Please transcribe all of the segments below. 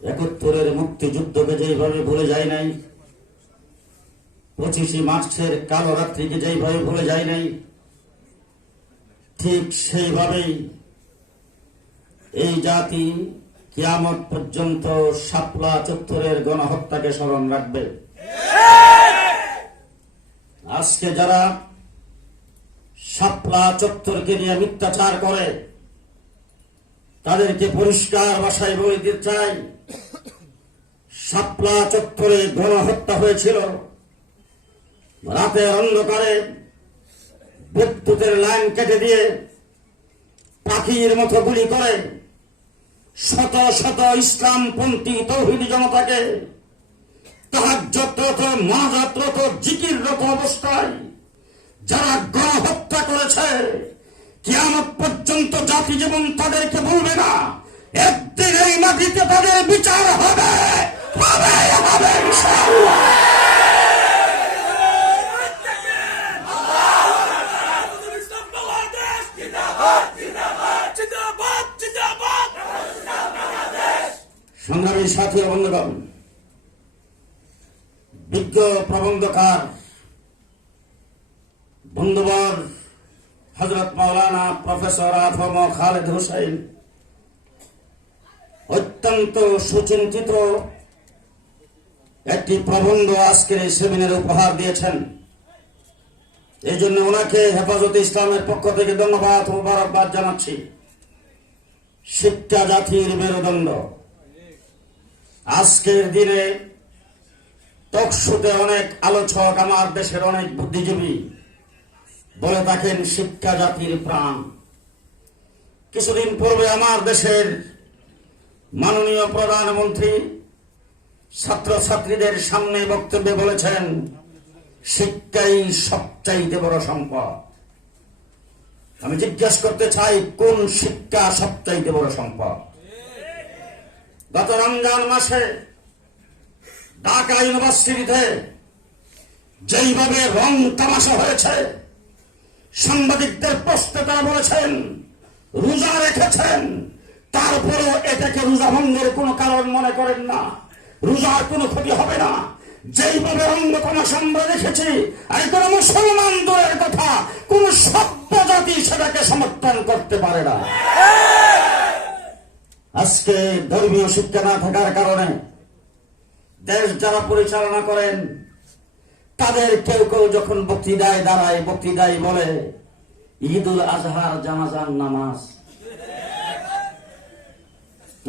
71-এর মুক্তিযুদ্ধকে যেইভাবে ভুলে যায় নাই, 25শে মার্চের কালো রাত্রিকে যেইভাবে ভুলে যায় নাই, ঠিক সেইভাবেই এই জাতি কিয়ামত পর্যন্ত শাপলা চত্বরের গণহত্যাকে স্মরণ রাখবে। আজকে যারা শাপলা চত্বরকে নিয়ে মিথ্যাচার করে, তাদেরকে পরিষ্কার ভাষায় বলে দিতে চাই, শাপলা চত্বরে গণহত্যা হয়েছিল। রাতের অন্ধকারে বিদ্যুতের লাইন কেটে দিয়ে পাখির মতো গুলি করে শত শত ইসলামপন্থী তৌহিদি জনতাকে তাহাজ্জুদরত, মুনাজাতরত, জিকিররত অবস্থায় যারা গণহত্যা করেছে, কিয়ামত পর্যন্ত জাতি যেমন তাদেরকে বলবে না, একদিন এই মাটিতে তাদের বিচার হবে, হবে, হবে ইনশাআল্লাহ। সংগ্রামী সাথী ও বন্ধুগণ, বিজ্ঞ প্রবন্ধকার বন্ধুবর হযরত মাওলানা প্রফেসর আফম খালেদ হোসেন অত্যন্ত সুচিন্তিত একটি প্রবন্ধ আজকের এই সেমিনারে উপহার দিয়েছেন। এই জন্য ওনাকে হেফাজতে ইসলামের পক্ষ থেকে ধন্যবাদ ও মোবারকবাদ জানাচ্ছি। শিক্ষা জাতির মেরুদণ্ড। আজকের দিনে টকশোতে অনেক আলোচক, আমার দেশের অনেক বুদ্ধিজীবী বলে থাকেন শিক্ষা জাতির প্রাণ। কিছুদিন পূর্বে আমার দেশের মাননীয় প্রধানমন্ত্রী ছাত্রছাত্রীদের সামনে বক্তব্যে বলেছেন, শিক্ষাই সবচাইতে বড় সম্পদ। আমি জিজ্ঞাসা করতে চাই, কোন শিক্ষা সবচাইতে বড় সম্পদ? গত রমজান মাসে ঢাকা ইউনিভার্সিটিতে যেইভাবে রং তামাশা হয়েছে, সাংবাদিকদের প্রশ্নে তারা বলেছেন রোজা রেখেছেন, তারপরেও এটাকে রোজা ভঙ্গের কোনো কারণ মনে করেন না, রোজার কোনো ক্ষতি হবে না। যেইভাবে রঙ্গ তামাশা আমরা দেখেছি, আর কোন মুসলমান দূরের কথা, কোন সভ্য জাতি সেটাকে সমর্থন করতে পারে না। আজকে ধর্মীয় শিক্ষা না থাকার কারণে দেশ যারা পরিচালনা করেন, তাদের কেউ কেউ যখন বক্তৃতায় দাঁড়ায়, বক্তৃতায় বলে ঈদুল আজহার জানাজার নামাজ।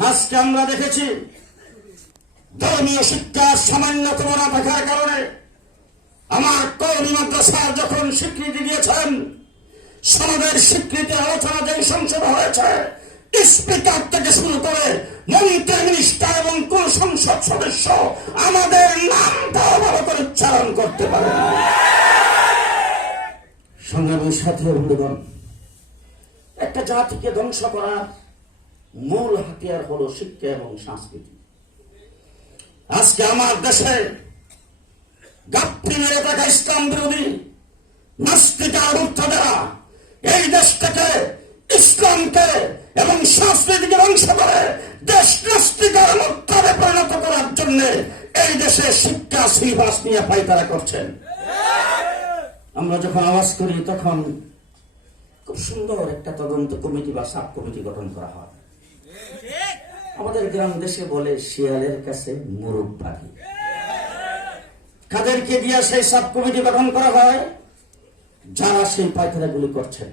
আজকে আমরা দেখেছি ধর্মীয় শিক্ষার সামান্যতম না থাকার কারণে আমার কওমি মাদ্রাসার যখন স্বীকৃতি দিয়েছেন, সমাজের স্বীকৃতি আলোচনা যে সংসদ হয়েছে, স্পিকার থেকে শুরু করে মন্ত্রী, মিনিস্টার এবং কোন সংসদ সদস্য আমাদের নামটাও ভালো করে উচ্চারণ করতে পারে না। সংগ্রামী সাথী বন্ধুগণ, একটা জাতিকে ধ্বংস করার মূল হাতিয়ার হলো শিক্ষা এবং সংস্কৃতি। আজকে আমার দেশে গাপ্পি মেরে থাকা ইসলাম বিরোধী নাস্তিকার মুক্তাদেরা এই দেশটাকে, ইসলামকে এবং সংস্কৃতিকে ধ্বংস করে দেশ নাস্তিকার মুক্তাদে পরিণত করার জন্য এই দেশে শিক্ষা সিলেবাস নিয়ে পায়তারা করছেন। আমরা যখন আওয়াজ করি তখন খুব সুন্দর একটা তদন্ত কমিটি বা সাব কমিটি গঠন করা হয়। আমাদের গ্রাম দেশে বলে শিয়ালের কাছে মুরগ পাখি। কাদেরকে দিয়ে সেই সাব কমিটি গঠন করা হয়? যারা সেই পায়তারাগুলি করছেন।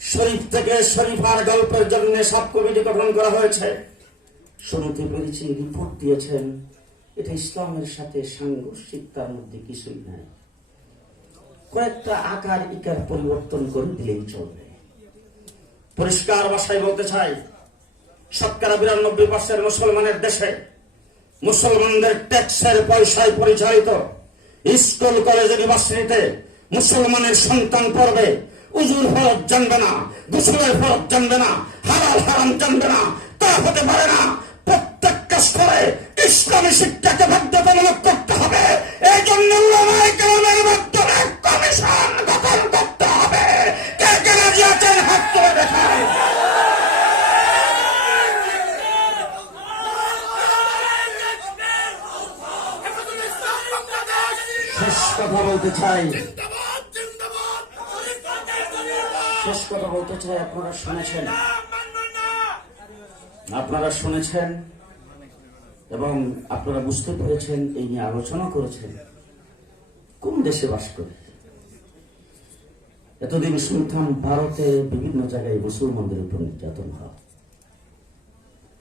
শরীফ থেকে শরীফার গল্পের জন্য সাব কমিটি গঠন করা হয়েছে। শুনতে পেরেছি, রিপোর্ট দিয়েছেন, এটা ইসলামের সাথে সাংঘর্ষিক, তার মধ্যে কিছুই নাই, কয়েকটা আকার ইকার পরিবর্তন করে দিলেই চলবে। পরিষ্কার ভাষায় বলতে চাই, 92% মুসলমানের দেশে মুসলমানদের ট্যাক্সের পয়সায় পরিচালিত স্কুল, কলেজ, ইউনিভার্সিটিতে মুসলমানের সন্তান পড়বে, উজুর ফরজ জানবে না, গোসলের ফরজ জানবে না, হালাল হারাম জানবে না, তা হতে পারে না। প্রত্যেকটা স্তরে ইসলামী শিক্ষাকে বাধ্যতামূলক করতে হবে। এই জন্য উলামায়ে কেরামের মাধ্যমে কমিশন গঠন করতে হবে। কে কে রাজি আছেন হাত তুলে দেখান। শেষ কথা বলতে চাই, আপনারা শুনেছেন এবং আপনারা বুঝতে পেরেছেন, এই নিয়ে আলোচনা করেছেন। কোন দেশে বাস করে? এতদিন শুনতাম ভারতে বিভিন্ন জায়গায় মুসলমানদের উপর নির্যাতন হয়।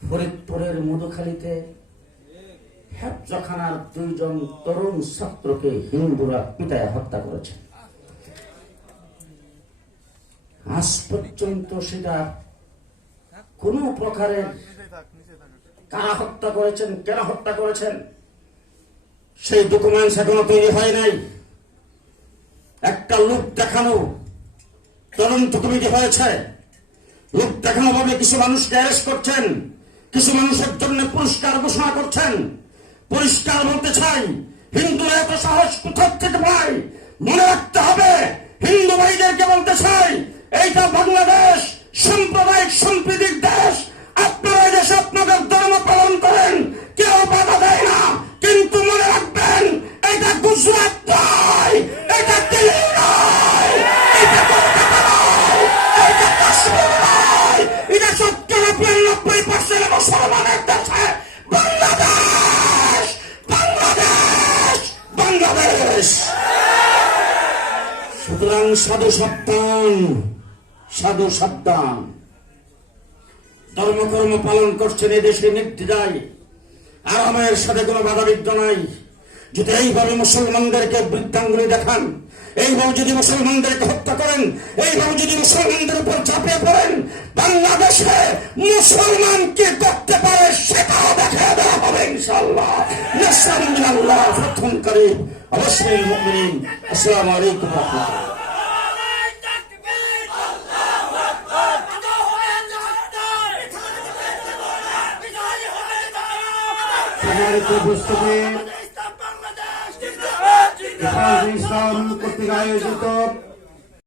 ফরিদপুরের মধুখালীতে হেফজখানার 2 জন তরুণ ছাত্রকে হিন্দুরা পিটায় হত্যা করেছে। আজ পর্যন্ত সেটা কোন প্রকারের কারা হত্যা করেছেন, কেন হত্যা করেছেন, সেই ডকুমেন্টস এখনো তৈরি হয় নাই। একটা লোক দেখানো তদন্ত কমিটি হয়েছে, লোক দেখানো ভাবে কিছু মানুষকে অ্যারেস্ট করছেন, কিছু মানুষের জন্য পুরস্কার ঘোষণা করছেন। পরিষ্কার বলতে চাই, হিন্দুরা এত সাহস কোথাও থেকে পায়? মনে রাখতে হবে, হিন্দু ভাইদেরকে বলতে চাই, এইটা বাংলাদেশ সাম্প্রদায়িক সম্প্রীতির দেশ। আপনারা এই দেশে আপনাদের ধর্ম পালন করেন, কেউ বাধা দেয় না, কিন্তু মনে রাখবেন, এটা গুজরাট নয়, এটা দিল্লি নয়, এটা কলকাতা নয়, এটা কাশ্মীর নয়, এটা 90% মুসলমানের দেশে বাংলাদেশ, বাংলাদেশ, বাংলাদেশ। সুতরাং সাধু সাবধান, সাধু সাবধান। ধর্মকর্ম পালন করছেন এদেশে নির্দ্বিধায়, আরামের সাথে কোনো বাধাবিঘ্ন নাই। যদি এইভাবে মুসলমানদেরকে বৃদ্ধাঙ্গুলি দেখান, এইভাবে যদি মুসলমানদেরকে হত্যা করেন, এইভাবে যদি মুসলমানদের উপর ঝাঁপিয়ে পড়েন, বাংলাদেশে মুসলমান কি করতে পারে সেটাও দেখা দেওয়া হবে ইনশাআল্লাহ। নাসরুন মিনাল্লাহ, ফাতহুন করিম। অবশ্যই মুমিনিন। আসসালামু আলাইকুম ওয়া রাহমাতুল্লাহ। ইসলাম কর্তৃক আয়োজিত